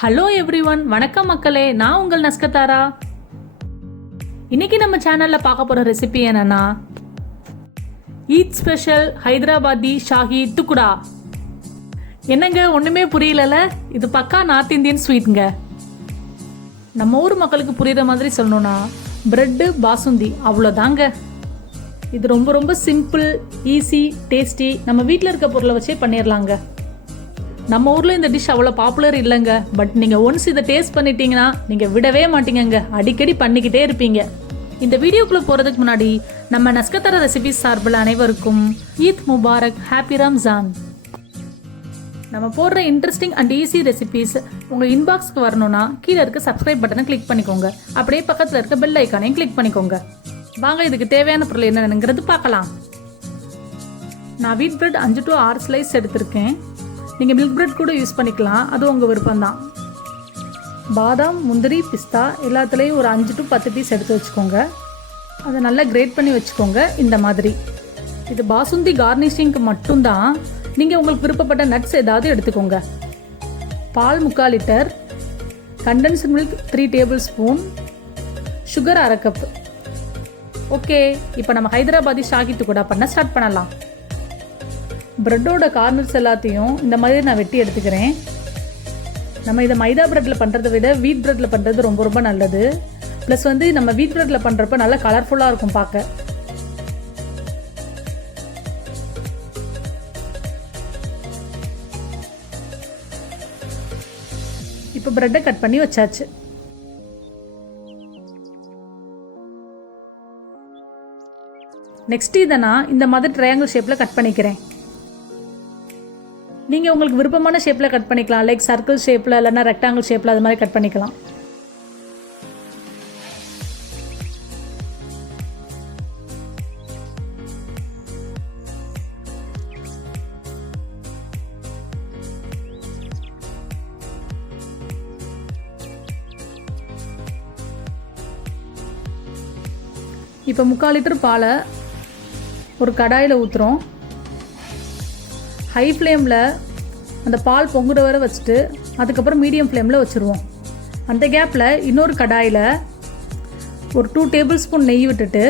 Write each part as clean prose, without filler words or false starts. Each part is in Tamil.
ஹலோ எவ்ரிவன், வணக்கம் மக்களே. நான் உங்கள் நஸ்கத்தாரா. இன்னைக்கு நம்ம சேனல்ல பார்க்க போற ரெசிபி என்னன்னா ஈத் ஸ்பெஷல் ஹைதராபாதி ஷாஹி துக்குடா. என்னங்க ஒண்ணுமே புரியலல? இது பக்கா நார்த் இந்தியன் ஸ்வீட்ங்க. நம்ம ஊர் மக்களுக்கு புரியுற மாதிரி சொல்லணும்னா பிரெட்டு பாசுந்தி அவ்வளோதாங்க. இது ரொம்ப ரொம்ப சிம்பிள், ஈஸி, டேஸ்டி. நம்ம வீட்டில் இருக்க பொருளை வச்சே பண்ணிடலாங்க. நம்ம ஊரில் இந்த டிஷ் அவ்வளோ பாப்புலர் இல்லைங்க. பட் நீங்கள் ஒன்ஸ் இதை டேஸ்ட் பண்ணிட்டீங்கன்னா நீங்கள் விடவே மாட்டீங்கங்க. அடிக்கடி பண்ணிக்கிட்டே இருப்பீங்க. இந்த வீடியோக்குள்ளே போகிறதுக்கு முன்னாடி நம்ம நஸ்கத்தாரா ரெசிபிஸ் சார்பில் அனைவருக்கும் ஈத் முபாரக், ஹாப்பி ரம்ஜான். நம்ம போடுற இன்ட்ரெஸ்டிங் அண்ட் ஈஸி ரெசிபிஸ் உங்கள் இன்பாக்ஸ்க்கு வரணும்னா கீழே இருக்க சப்ஸ்கிரைப் பட்டனை கிளிக் பண்ணிக்கோங்க. அப்படியே பக்கத்தில் இருக்க பெல் ஐக்கானையும் கிளிக் பண்ணிக்கோங்க. வாங்க இதுக்கு தேவையான பொருள் என்னென்னங்கிறது பார்க்கலாம். நான் வீட் பிரெட் 5 to 6 ஸ்லைஸ் எடுத்திருக்கேன். நீங்கள் மில்க் பிரெட் கூட யூஸ் பண்ணிக்கலாம், அது உங்கள் விருப்பம்தான். பாதாம், முந்திரி, பிஸ்தா எல்லாத்துலேயும் ஒரு 5 to 10 பீஸ் எடுத்து வச்சுக்கோங்க. அதை நல்லா கிரேட் பண்ணி வச்சுக்கோங்க இந்த மாதிரி. இது பாசுந்தி கார்னிஷிங்க்கு மட்டும்தான். நீங்கள் உங்களுக்கு விருப்பப்பட்ட நட்ஸ் ஏதாவது எடுத்துக்கோங்க. பால் 3/4 litre, condensed milk 3 tablespoon, sugar 1/2 cup. Okay, இப்போ நம்ம ஹைதராபாதி ஷாஹி துக்குடா பண்ண ஸ்டார்ட் பண்ணலாம். ப்ரெட்டோட கார்னர்ஸ் எல்லாத்தையும் இந்த மாதிரி நான் வெட்டி எடுத்துக்கிறேன். நம்ம இதை மைதா ப்ரெட்டில் பண்ணுறதை விட வீட் ப்ரெட்டில் பண்ணுறது ரொம்ப ரொம்ப நல்லது. ப்ளஸ் நம்ம வீட் ப்ரெட்டில் பண்ணுறப்ப நல்லா கலர்ஃபுல்லாக இருக்கும் பார்க்க. இப்போ ப்ரெட்டை கட் பண்ணி வச்சாச்சு. நெக்ஸ்ட் இதை நான் இந்த மாதிரி ட்ரையாங்கிள் ஷேப்பில் கட் பண்ணிக்கிறேன். நீங்கள் உங்களுக்கு விருப்பமான ஷேப்பில் கட் பண்ணிக்கலாம். லைக் சர்க்கிள் ஷேப்பில் இல்லைன்னா ரெக்டாங்கிள் ஷேப்பில் அது மாதிரி கட் பண்ணிக்கலாம். இப்போ 3/4 லிட்டர் பாலை ஒரு கடாயில் ஊற்றுறோம். ஹை ஃப்ளேமில் அந்த பால் பொங்குற வரை வச்சுட்டு அதுக்கப்புறம் மீடியம் ஃப்ளேமில் வச்சுருவோம். அந்த கேப்பில் இன்னொரு கடாயில் ஒரு 2 tablespoon நெய் விட்டுட்டு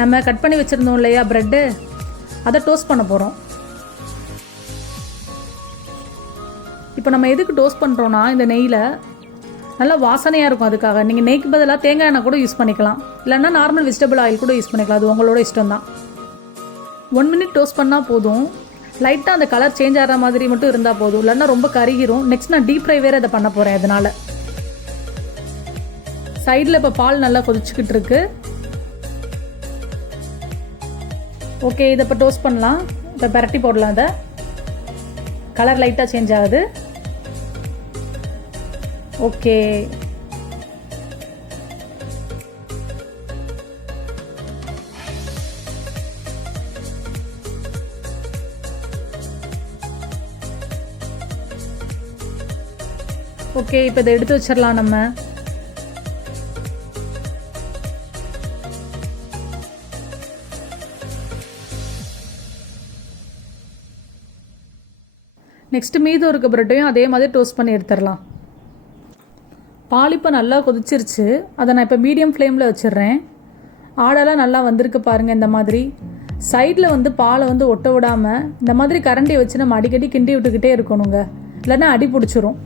நம்ம கட் பண்ணி வச்சுருந்தோம் இல்லையா ப்ரெட்டு, அதை டோஸ்ட் பண்ண போகிறோம். இப்போ நம்ம எதுக்கு டோஸ்ட் பண்ணுறோன்னா இந்த நெய்யில் நல்லா வாசனையாக இருக்கும். அதுக்காக நீங்கள் நெய்க்கு பதிலாக தேங்காய் எண்ணெய் கூட யூஸ் பண்ணிக்கலாம், இல்லைன்னா நார்மல் வெஜிடபிள் ஆயில் கூட யூஸ் பண்ணிக்கலாம். அது உங்களோட இஷ்டம் தான். 1 minute டோஸ்ட் பண்ணால் போதும். லைட்டாக அந்த கலர் சேஞ்ச் ஆகிற மாதிரி மட்டும் இருந்தால் போதும், இல்லைன்னா ரொம்ப கருகிரும். நெக்ஸ்ட் நான் டீப் ஃப்ரை வேறு இதை பண்ண போகிறேன். அதனால் சைடில் இப்போ பால் நல்லா கொதிச்சுக்கிட்டு இருக்கு. ஓகே, இதை இப்போ டோஸ்ட் பண்ணலாம். இப்போ பரட்டி போடலாம். அதை கலர் லைட்டாக சேஞ்ச் ஆகுது. ஓகே, ஓகே, இப்போ இதை எடுத்து வச்சிடலாம். நம்ம நெக்ஸ்ட் மீதம் இருக்க ப்ரெட்டையும் அதே மாதிரி டோஸ்ட் பண்ணி எடுத்துடலாம். பால் இப்போ நல்லா கொதிச்சிருச்சு. அதை நான் இப்போ மீடியம் ஃப்ளேமில் வச்சிடுறேன். ஆடெல்லாம் நல்லா வந்திருக்கு பாருங்கள். இந்த மாதிரி சைடில் பாலை ஒட்ட விடாமல் இந்த மாதிரி கரண்டி வச்சு நம்ம அடிக்கடி கிண்டி விட்டுக்கிட்டே இருக்கணுங்க, இல்லைன்னா அடி பிடிச்சிரும்.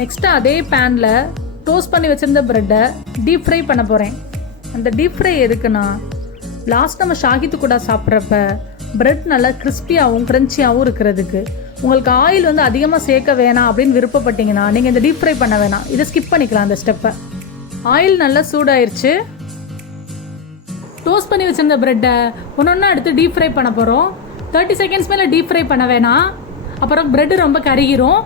நெக்ஸ்ட்டு அதே பேனில் டோஸ்ட் பண்ணி வச்சுருந்த ப்ரெட்டை டீப் ஃப்ரை பண்ண போகிறேன். அந்த டீப் ஃப்ரை எதுக்குன்னா, லாஸ்ட் நம்ம ஷாஹி துக்குடா சாப்பிட்றப்ப ப்ரெட் நல்லா கிறிஸ்பியாகவும் க்ரன்ச்சியாகவும் இருக்கிறதுக்கு. உங்களுக்கு ஆயில் அதிகமாக சேர்க்க வேணாம் அப்படின்னு விருப்பப்பட்டீங்கன்னா நீங்கள் இந்த டீப் ஃப்ரை பண்ண வேணாம், இதை ஸ்கிப் பண்ணிக்கலாம் அந்த ஸ்டெப்பை. ஆயில் நல்லா சூடாயிருச்சு. டோஸ்ட் பண்ணி வச்சுருந்த ப்ரெட்டை ஒன்று எடுத்து டீப் ஃப்ரை பண்ண போகிறோம். 30 seconds மேலே டீப் ஃப்ரை பண்ண வேணாம், அப்புறம் ப்ரெட்டு ரொம்ப கருகிரும்.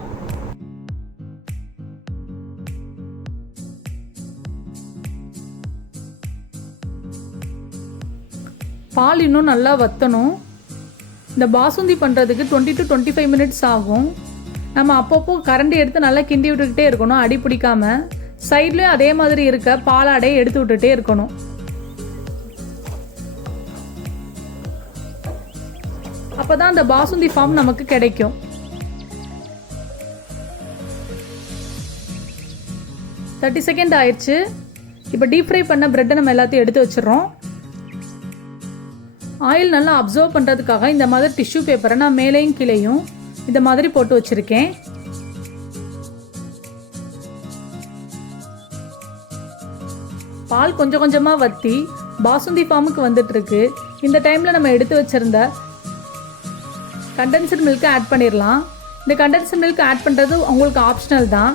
பால் இன்னும் நல்லா வற்றணும். இந்த பாசுந்தி பண்ணுறதுக்கு 20 to 25 minutes ஆகும். நம்ம அப்பப்போ கரண்டி எடுத்து நல்லா கிண்டி விட்டுக்கிட்டே இருக்கணும், அடி பிடிக்காமல். சைட்லேயும் அதே மாதிரி இருக்க பாலாடையை எடுத்து விட்டுட்டே இருக்கணும். அப்போ தான் அந்த பாசுந்தி ஃபார்ம் நமக்கு கிடைக்கும். 30 செகண்ட் ஆயிடுச்சு. இப்போ டீப் ஃப்ரை பண்ண ப்ரெட்டை நம்ம எல்லாத்தையும் எடுத்து வச்சிடறோம். ஆயில் நல்லா அப்சர்வ் பண்ணுறதுக்காக இந்த மாதிரி டிஷ்யூ பேப்பரை நான் மேலேயும் கீழேயும் இந்த மாதிரி போட்டு வச்சுருக்கேன். பால் கொஞ்சம் கொஞ்சமாக வற்றி பாசுந்தி ஃபார்முக்கு வந்துட்டுருக்கு. இந்த டைமில் நம்ம எடுத்து வச்சுருந்த கண்டென்ஸ்டு மில்க்கை ஆட் பண்ணிடலாம். இந்த கண்டென்ஸ்டு மில்க் ஆட் பண்ணுறது உங்களுக்கு ஆப்ஷனல் தான்.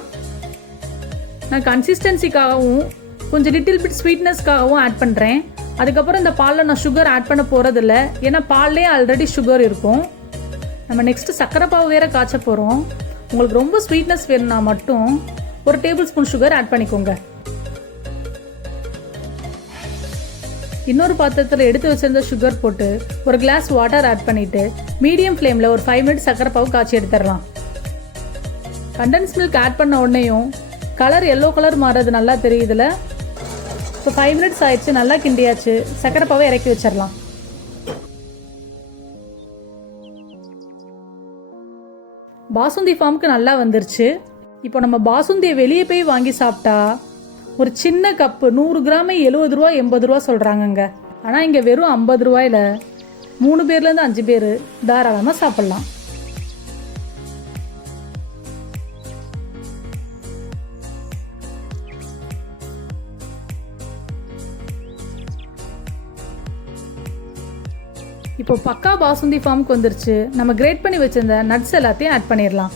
நான் கன்சிஸ்டன்சிக்காகவும் கொஞ்சம் லிட்டில் பிட் ஸ்வீட்னஸ்க்காகவும் ஆட் பண்ணுறேன். அதுக்கப்புறம் இந்த பாலில் நான் சுகர் ஆட் பண்ண போகிறதில்ல, ஏன்னா பால்லே ஆல்ரெடி சுகர் இருக்கும். நம்ம நெக்ஸ்ட்டு சக்கரை பாவு வேறு காய்ச்ச போகிறோம். உங்களுக்கு ரொம்ப ஸ்வீட்னஸ் வேணும்னா மட்டும் 1 டேபிள் ஸ்பூன் சுகர் ஆட் பண்ணிக்கோங்க. இன்னொரு பாத்திரத்தில் எடுத்து வச்சிருந்த சுகர் போட்டு ஒரு கிளாஸ் வாட்டர் ஆட் பண்ணிவிட்டு மீடியம் ஃப்ளேமில் ஒரு 5 மினிட்ஸ் சக்கரை பாவு காய்ச்சி எடுத்துடலாம். கண்டென்ஸ் மில்க் ஆட் பண்ண உடனேயும் கலர் எல்லோ கலர் மாறுறது நல்லா தெரியுதுல. இப்போ 5 மினிட்ஸ் ஆயிடுச்சு, நல்லா கிண்டியாச்சு. சக்கரை பாவை இறக்கி வச்சிடலாம். பாசுந்தி ஃபார்முக்கு நல்லா வந்துருச்சு. இப்போ நம்ம பாசுந்தியை வெளியே போய் வாங்கி சாப்பிட்டா ஒரு சின்ன கப்பு 100 கிராமே 70 ரூபா 80 ரூபா சொல்கிறாங்கங்க. ஆனால் இங்கே வெறும் 50 ரூபாயில் 3 பேர்லேருந்து 5 பேர் தாராளமாக சாப்பிட்லாம். இப்போ பக்கா பாசுந்தி ஃபார்முக்கு வந்துருச்சு. நம்ம கிரேட் பண்ணி வச்சிருந்த நட்ஸ் எல்லாத்தையும் ஆட் பண்ணிடலாம்.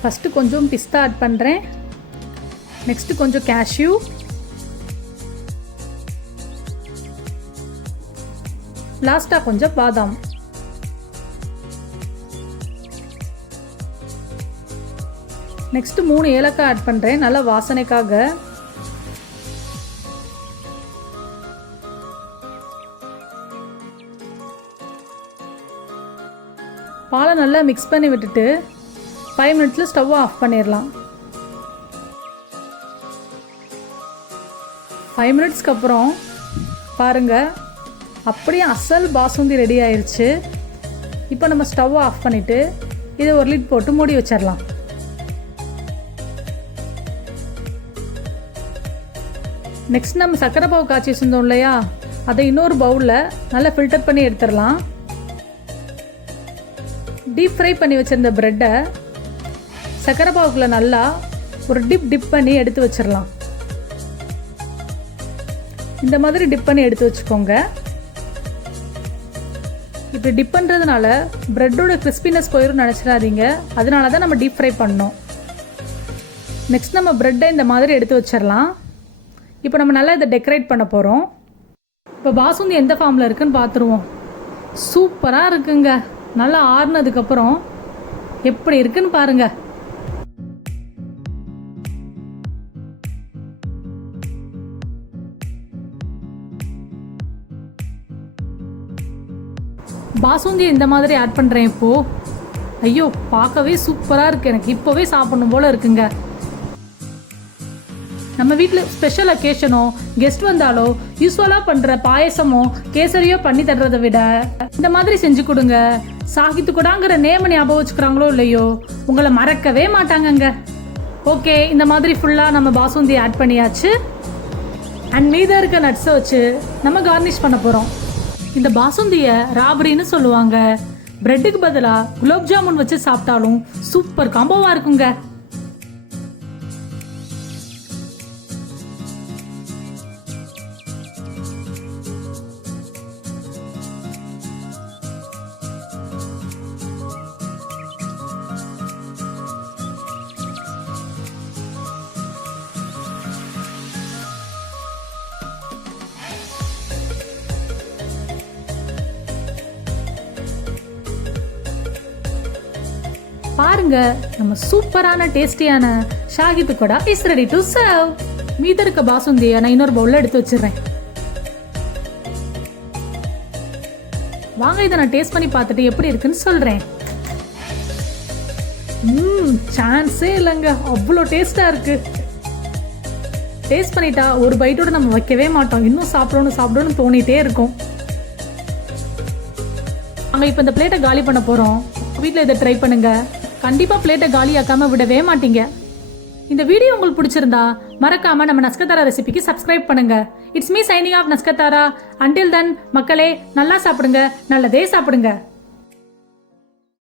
ஃபஸ்ட்டு கொஞ்சம் பிஸ்தா ஆட் பண்ணுறேன். நெக்ஸ்ட்டு கொஞ்சம் கேஷ்யூ, லாஸ்ட்டாக கொஞ்சம் பாதாம். நெக்ஸ்ட்டு 3 ஏலக்காய் ஆட் பண்ணுறேன், நல்லா வாசனைக்காக. பாலை நல்லா மிக்ஸ் பண்ணி விட்டுட்டு 5 மினிட்ஸில் ஸ்டவ்வை ஆஃப் பண்ணிடலாம். 5 மினிட்ஸ்க்கு அப்புறம் பாருங்கள், அப்படியே அசல் பாசுந்தி ரெடி ஆயிடுச்சு. இப்போ நம்ம ஸ்டவ்வை ஆஃப் பண்ணிவிட்டு இதை ஒரு லிட் போட்டு மூடி வச்சிடலாம். நெக்ஸ்ட் நம்ம சக்கரை பாவு காய்ச்சி வச்சுருந்தோம் இல்லையா, அதை இன்னொரு பவுலில் நல்லா ஃபில்டர் பண்ணி எடுத்துடலாம். டீப் ஃப்ரை பண்ணி வச்சுருந்த ப்ரெட்டை சக்கரை பாவுக்குள்ளே நல்லா ஒரு டிப் பண்ணி எடுத்து வச்சிடலாம். இந்த மாதிரி டிப் பண்ணி எடுத்து வச்சுக்கோங்க. இப்படி டிப் பண்ணுறதுனால ப்ரெட்டோட கிறிஸ்பினஸ் போயிடும் நினச்சிடாதீங்க, அதனால தான் நம்ம டீப் ஃப்ரை பண்ணோம். நெக்ஸ்ட் நம்ம ப்ரெட்டை இந்த மாதிரி எடுத்து வச்சிடலாம். இப்போ நம்ம நல்லா இதை டெக்கரேட் பண்ண போகிறோம். இப்போ பாசுந்தி எந்த ஃபார்மில் இருக்குன்னு பார்த்துருவோம். சூப்பராக இருக்குங்க. நல்லா ஆறுனதுக்கப்புறம் எப்படி இருக்குன்னு பாருங்க. பாசுந்தி இந்த மாதிரி ஆட் பண்ணுறேன் இப்போது. ஐயோ, பார்க்கவே சூப்பராக இருக்குது. எனக்கு இப்போவே சாப்பிடணும் போல் இருக்குங்க. நம்ம வீட்டில் ஸ்பெஷல் அக்கேஷனோ கெஸ்ட் வந்தாலோ யூஸ்வலாக பண்ணுற பாயசமோ கேசரியோ பண்ணி தர்றதை விட இந்த மாதிரி செஞ்சு கொடுங்க. சாஹி துக்டாங்கிற நேம் ஞாபகம் வச்சுக்கிறாங்களோ இல்லையோ, உங்களை மறக்கவே மாட்டாங்கங்க. ஓகே, இந்த மாதிரி ஃபுல்லாக நம்ம பாசுந்தி ஆட் பண்ணியாச்சு. அண்ட் மீதம் இருக்க நட்ஸை வச்சு நம்ம கார்னிஷ் பண்ண போகிறோம். இந்த பாசுந்தியை ராபரின்னு சொல்லுவாங்க. பிரெட்டுக்கு பதிலாக குலோப் ஜாமுன் வச்சு சாப்பிட்டாலும் சூப்பர் காம்போவாக இருக்குங்க. பாருங்க, நம்ம சூப்பரான டேஸ்டியான Shahi Tukda is ready to serve. மீத இருக்க பாசுந்தியை நான் இன்னொரு பவுல்ல எடுத்து வச்சிடுறேன். வாங்க, இதை நான் டேஸ்ட் பண்ணி பார்த்துட்டு எப்படி இருக்குன்னு சொல்றேன். சான்ஸே இல்லைங்க, அவ்வளோ டேஸ்டா இருக்கு. டேஸ்ட் பண்ணிட்டா ஒரு பைட்டோட நம்ம வைக்கவே மாட்டோம், இன்னும் சாப்பிடணும்னு தோணிட்டே இருக்கும். நாங்கள் இப்போ இந்த பிளேட்டை காலி பண்ண போகிறோம். வீட்டில் இதை ட்ரை பண்ணுங்க, கண்டிப்பாக பிளேட்டை காலியாக்காமல் விடவே மாட்டீங்க. இந்த வீடியோ உங்களுக்கு பிடிச்சிருந்தா மறக்காம நம்ம நஸ்கதாரா ரெசிபிக்கு சப்ஸ்கிரைப் பண்ணுங்க. It's me signing off Naskatara. Until then மக்களே, நல்லா சாப்பிடுங்க, நல்லதே சாப்பிடுங்க.